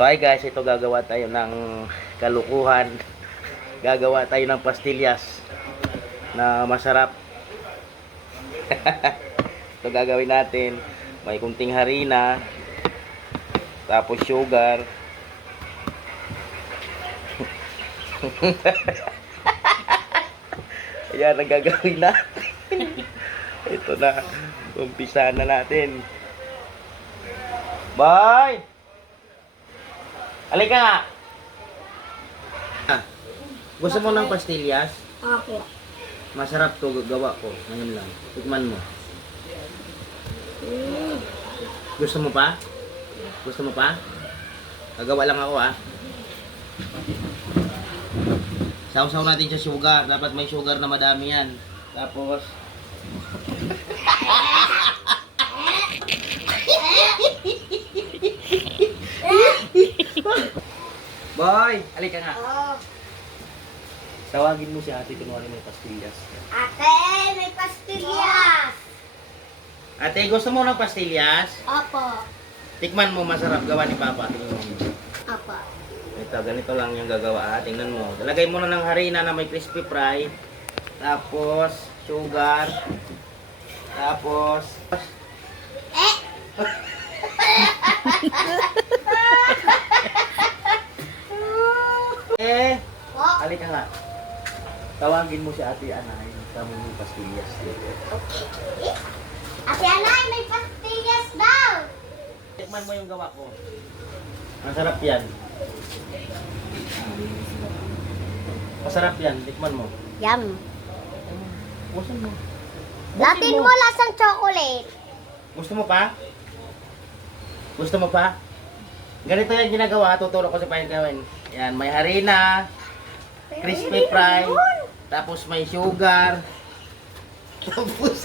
So hi guys, ito gagawa tayo ng kalukuhan. Gagawa tayo ng pastillas na masarap. Ito gagawin natin. May kunting harina, tapos sugar. Ayan ang gagawin natin. Ito na. Umpisa na natin. Bye! Halika nga! Gusto mo ng pastillas? Opo. Masarap to gawa ko. Ngayon lang. Tikman mo. Gusto mo pa? Gusto mo pa? Gagawa lang ako Sausaw natin sa sugar. Dapat may sugar na madami yan. Tapos Boy, halika nga. Oh. Tawagin mo si ate kunwari may pastillas. Ate, may pastillas. Ate, gusto mo ng pastillas? Opo. Tikman mo, masarap gawa ni Papa. Tingnan mo. Opo. Ito, ganito lang yung gagawa. Tingnan mo. Lagay mo na ng harina na may crispy fry. Tapos, sugar. Tapos, Oh. halika nga. Tawagin mo si ate Anay. Kami may pastillas dito. Okay. Ate Anay, may pastillas daw. Tikman mo yung gawa ko. Masarap yan. Masarap yan. Tikman mo. Yum. Busin mo. Latin mo lasang chocolate. Gusto mo pa? Gusto mo pa? Ganito yung ginagawa. Tuturo ko sa paano gawin. Yan. May harina. Crispy fry. Tapos may sugar. Tapos